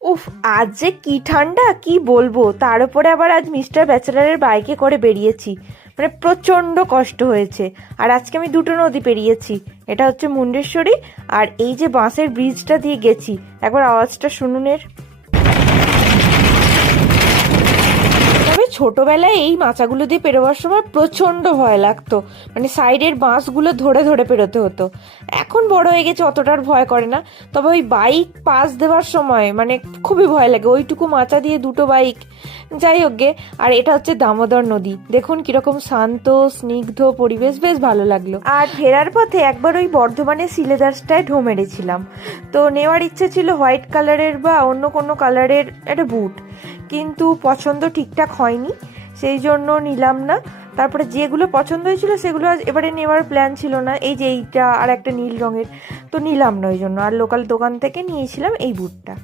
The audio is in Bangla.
উফ, আজ যে কি ঠান্ডা, কি বলব? তার উপরে আবার আজ মিস্টার ব্যাচেলারের বাইকে করে বেরিয়েছি। মানে প্রচণ্ড কষ্ট হয়েছে। আর আজকে আমি দুটো নদী পেরিয়েছি। এটা হচ্ছে মুন্ডেশ্বরী আর এই যে বাঁশের ব্রিজটা দিয়ে গেছি। একবার আওয়াজটা শুনুন এর তবে ছোটবেলায় এই মাচাগুলো দিয়ে পেরোবার সময় প্রচণ্ড ভয় লাগতো। মানে সাইডের বাঁশগুলো ধরে ধরে পেরোতে হতো। এখন বড় হয়ে গেছে অতটার ভয় করে না। তবে ওই বাইক পাস দেওয়ার সময় মানে খুবই ভয় লাগে। ওইটুকু মাচা দিয়ে দুটো বাইক, যাই হোক গে। আর এটা হচ্ছে দামোদর নদী। দেখুন কীরকম শান্ত, স্নিগ্ধ পরিবেশ, বেশ ভালো লাগল। আর ফেরার পথে একবার ওই বর্ধমানে সিলেদাসটায় ঢো মেরেছিলাম। তো নেওয়ার ইচ্ছে ছিল হোয়াইট কালারের বা অন্য কোনো কালারের একটা বুট। কিন্তু পছন্দ ঠিকঠাক হয়নি, সেই জন্য নিলাম না। তারপরে যেগুলো পছন্দ হয়েছিল সেগুলো এবারে নেওয়ার প্ল্যান ছিল না। এই যে এইটা আর একটা নীল রঙের, তো নিলাম না ওই জন্য। আর লোকাল দোকান থেকে নিয়েছিলাম এই বুটটা।